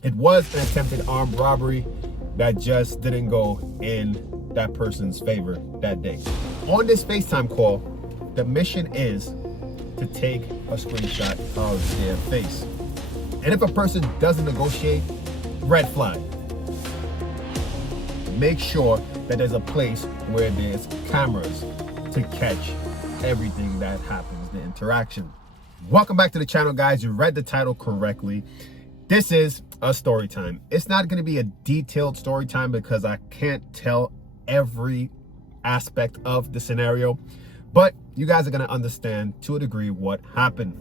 It was an attempted armed robbery that just didn't go in that person's favor that day. On this FaceTime call, the mission is to take a screenshot of their face. And if a person doesn't negotiate, red flag. Make sure that there's a place where there's cameras to catch everything that happens, the interaction. Welcome back to the channel, guys. You read the title correctly. This is a story time. It's not going to be a detailed story time because I can't tell every aspect of the scenario, but you guys are going to understand to a degree what happened.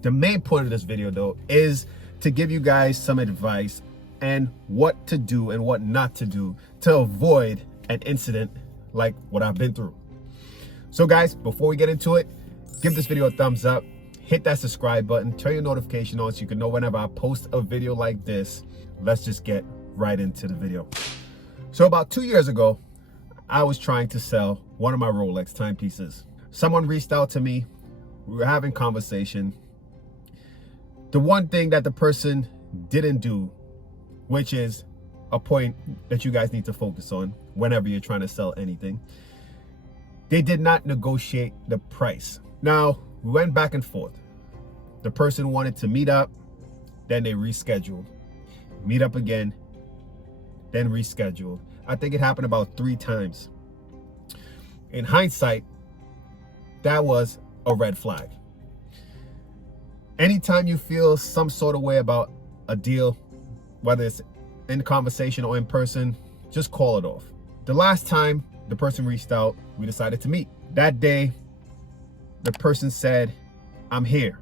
The main point of this video, though, is to give you guys some advice and what to do and what not to do to avoid an incident like what I've been through. So guys, before we get into it, give this video a thumbs up, hit that subscribe button, turn your notification on so you can know whenever I post a video like this. Let's just get right into the video. So about 2 years ago, I was trying to sell one of my Rolex timepieces. Someone reached out to me. We were having conversation. The one thing that the person didn't do, which is a point that you guys need to focus on whenever you're trying to sell anything, they did not negotiate the price. Now, we went back and forth. The person wanted to meet up, then they rescheduled. Meet up again, then rescheduled. I think it happened about 3 times. In hindsight, that was a red flag. Anytime you feel some sort of way about a deal, whether it's in conversation or in person, just call it off. The last time the person reached out, we decided to meet. That day, the person said, "I'm here."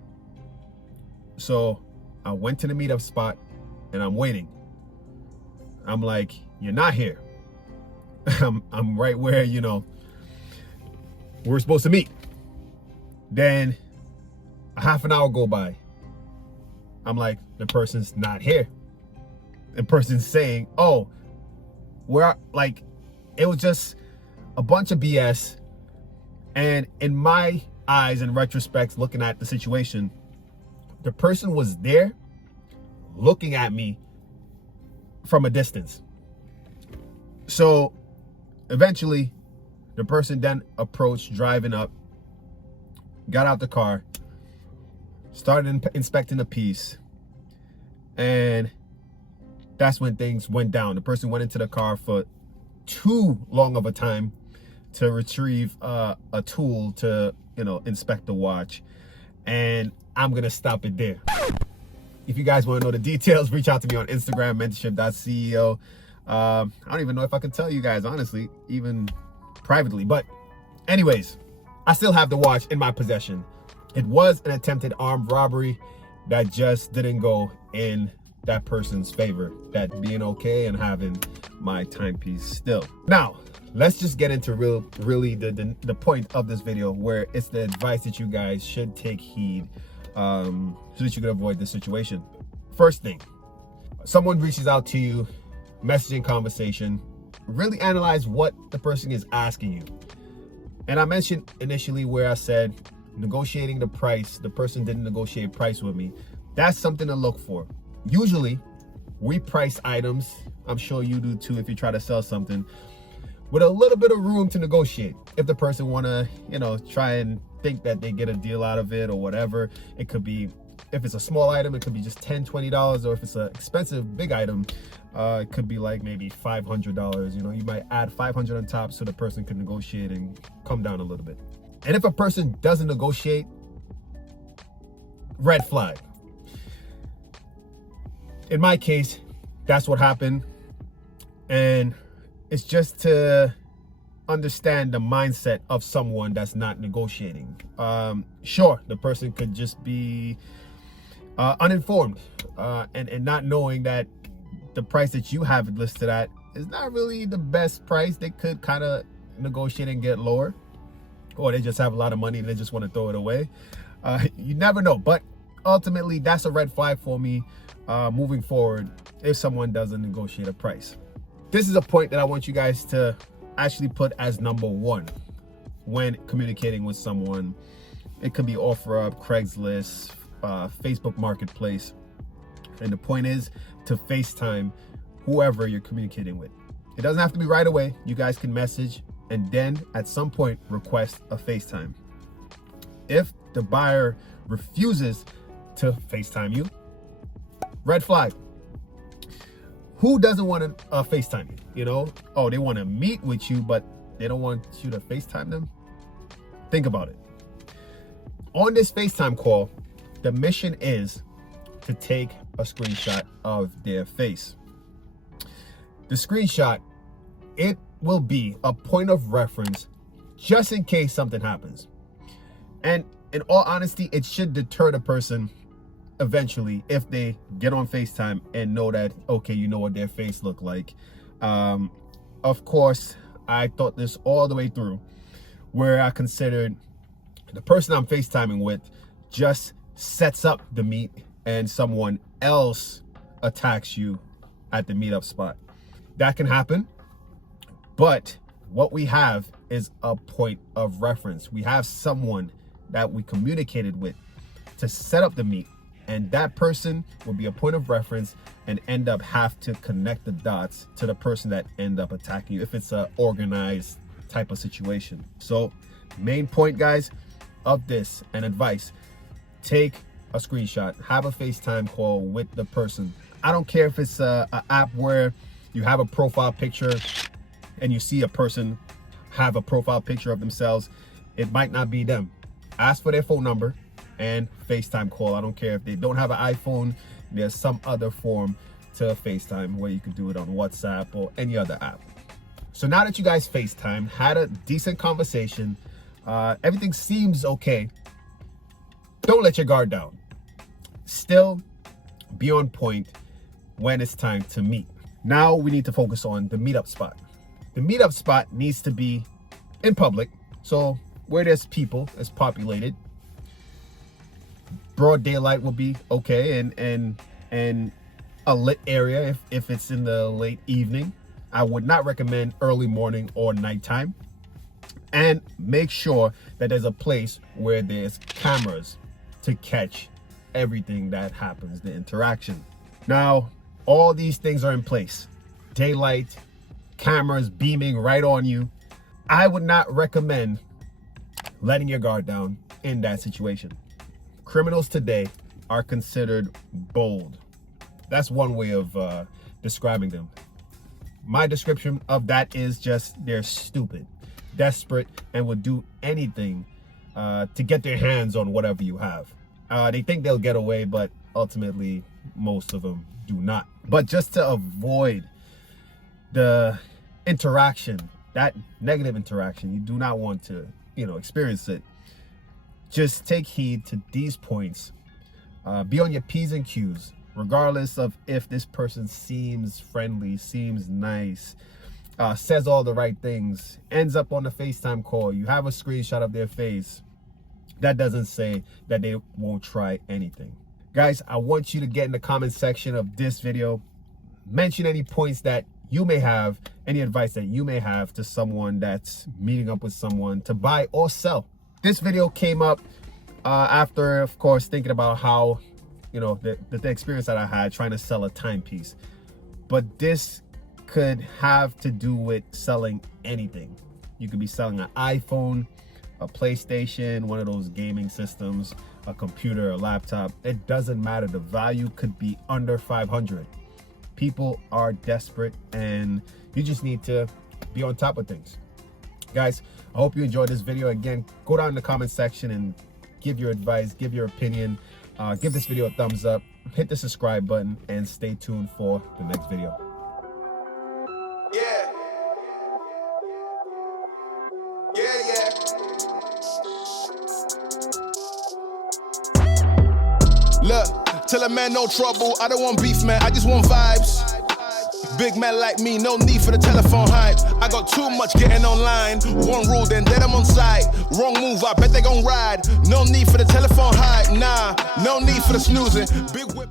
So I went to the meetup spot and I'm waiting. I'm like, "You're not here." I'm right where, we're supposed to meet. Then a half an hour go by. I'm like, the person's not here. The person's saying, "Oh, we're like," it was just a bunch of BS. And in my eyes, in retrospect, looking at the situation, the person was there looking at me from a distance. So eventually the person then approached, driving up, got out the car, started inspecting the piece, and that's when things went down. The person went into the car for too long of a time to retrieve a tool to, inspect the watch. And I'm going to stop it there. If you guys want to know the details, reach out to me on Instagram, mentorship.ceo. I don't even know if I can tell you guys, honestly, even privately. But anyways, I still have the watch in my possession. It was an attempted armed robbery that just didn't go in that person's favor, that being okay and having my timepiece still. Now, let's just get into really the point of this video, where it's the advice that you guys should take heed so that you can avoid this situation. First thing, someone reaches out to you, messaging conversation, really analyze what the person is asking you. And I mentioned initially where I said negotiating the price, the person didn't negotiate price with me. That's something to look for. Usually we price items, I'm sure you do too if you try to sell something, with a little bit of room to negotiate. If the person want to, try and think that they get a deal out of it or whatever. It could be, if it's a small item, it could be just $10, $20, or if it's an expensive big item, it could be like maybe $500. You might add 500 on top so the person can negotiate and come down a little bit. And if a person doesn't negotiate, red flag. In my case, that's what happened. And it's just to understand the mindset of someone that's not negotiating. Sure, the person could just be uninformed and not knowing that the price that you have it listed at is not really the best price. They could kind of negotiate and get lower, or they just have a lot of money and they just want to throw it away. You never know, but ultimately that's a red flag for me moving forward if someone doesn't negotiate a price. This is a point that I want you guys to actually put as number 1 when communicating with someone. It could be OfferUp, Craigslist, Facebook Marketplace. And the point is to FaceTime whoever you're communicating with. It doesn't have to be right away. You guys can message and then at some point request a FaceTime. If the buyer refuses to FaceTime you, red flag. Who doesn't want to FaceTime you? You know, oh, they want to meet with you, but they don't want you to FaceTime them? Think about it. On this FaceTime call, the mission is to take a screenshot of their face. The screenshot, it will be a point of reference just in case something happens. And in all honesty, it should deter the person eventually if they get on FaceTime and know that, okay, you know what their face look like. Of course, I thought this all the way through, where I considered the person I'm FaceTiming with just sets up the meet and someone else attacks you at the meetup spot. That can happen, but what we have is a point of reference. We have someone that we communicated with to set up the meet, and that person will be a point of reference and end up have to connect the dots to the person that end up attacking you if it's a organized type of situation. So main point, guys, of this and advice, take a screenshot, have a FaceTime call with the person. I don't care if it's an app where you have a profile picture and you see a person have a profile picture of themselves. It might not be them. Ask for their phone number and FaceTime call. I don't care if they don't have an iPhone. There's some other form to FaceTime where you could do it on WhatsApp or any other app. So now that you guys FaceTime, had a decent conversation, everything seems okay, don't let your guard down. Still be on point when it's time to meet. Now we need to focus on the meetup spot. The meetup spot needs to be in public, so where there's people, it's populated. Broad daylight will be okay, and a lit area if it's in the late evening. I would not recommend early morning or nighttime. And make sure that there's a place where there's cameras to catch everything that happens, the interaction. Now, all these things are in place. Daylight, cameras beaming right on you. I would not recommend letting your guard down in that situation. Criminals today are considered bold. That's one way of describing them. My description of that is just they're stupid, desperate, and would do anything to get their hands on whatever you have. They think they'll get away, but ultimately most of them do not. But just to avoid the interaction, that negative interaction, you do not want to, experience it. Just take heed to these points. Be on your P's and Q's, regardless of if this person seems friendly, seems nice, says all the right things, ends up on the FaceTime call, you have a screenshot of their face. That doesn't say that they won't try anything. Guys, I want you to get in the comment section of this video. Mention any points that you may have, any advice that you may have to someone that's meeting up with someone to buy or sell. This video came up after, of course, thinking about how, the experience that I had trying to sell a timepiece. But this could have to do with selling anything. You could be selling an iPhone, a PlayStation, one of those gaming systems, a computer, a laptop. It doesn't matter. The value could be under 500. People are desperate, and you just need to be on top of things. Guys, I hope you enjoyed this video. Again, go down in the comment section and give your advice, give your opinion. Give this video a thumbs up, hit the subscribe button, and stay tuned for the next video. Look, tell a man no trouble, I don't want beef, man, I just want vibes. Big man like me, no need for the telephone hype. I got too much getting online. One rule, then I'm on site. Wrong move, I bet they gon' ride. No need for the telephone hype, nah, no need for the snoozing. Big whip.